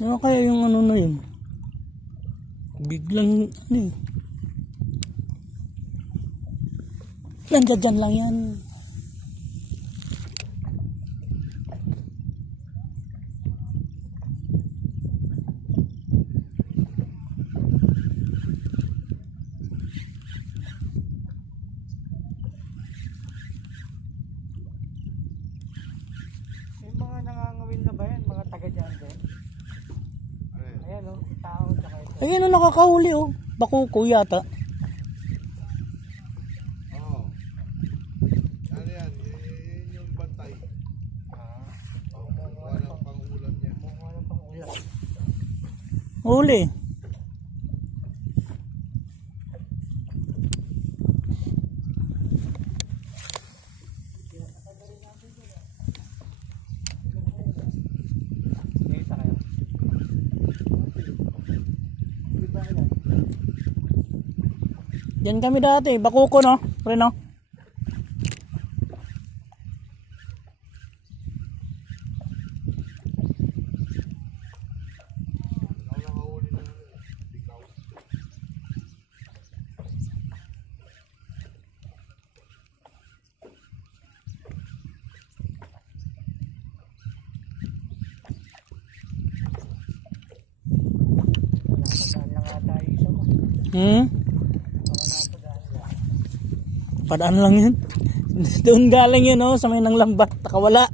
Ano kaya yung ano na yun? Biglang ano eh. Nandiyan dyan lang yan. Yung mga nangangawin na ba yan? Mga taga dyan din? Ayan o, tao tsaka ito. Ayun ang nakakahuli oh. Bakuko yata. Oo. Ano yan? Yun yung bantay. Mukha ng pangulam niya. Mukha ng pangulam. Huli. Kita kayo. Diyan kami dati. Bakuko no? Pre no? Ako nakahuli na ikaw. Napadaan lang ata yung isa mo. Padaan lang yun. Doon galing yun oh. Sa may nang lambat. Nakawala.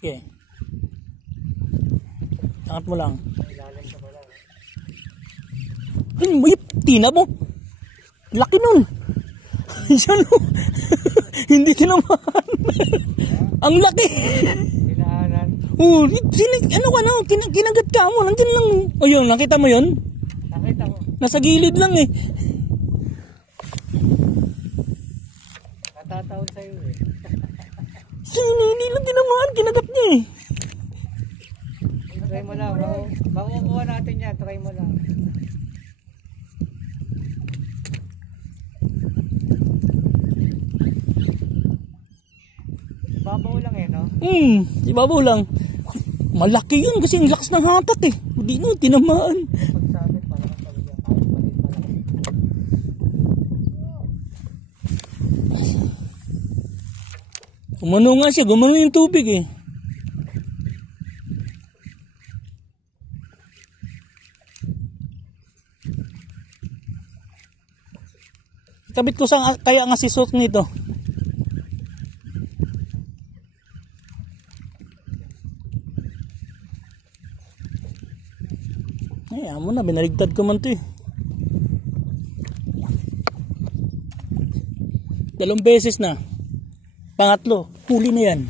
Okay. Angat mo lang. Ilalim ka pala. Ay, may tina mo. Laki nun. Yan o. Hindi tinamaan. Ang laki. Dinaanan. Oh, ano ka na? Kinagat ka mo. Nandiyan lang. O yun, nakita mo yun? Nakita mo. Nasa gilid lang eh. Natataon sa'yo eh. Hindi lang tinamaan. Kinagat niya eh. Try mo lang. Makukuha natin yan. Try mo lang. Babaw lang eh, no? Ibabaw lang. Malaki yun kasi ang lakas ng hatat eh. Hindi na, tinamaan. Pagsabit, malakas talaga. Kahit maliit, malakas. Umano nga siya, gumano yung tubig eh. Kabit ko sa kaya nga si Sulk nito. Ay, amo na, binaligtad ko man to eh. 2 beses na. Pangatlo, huli na yan.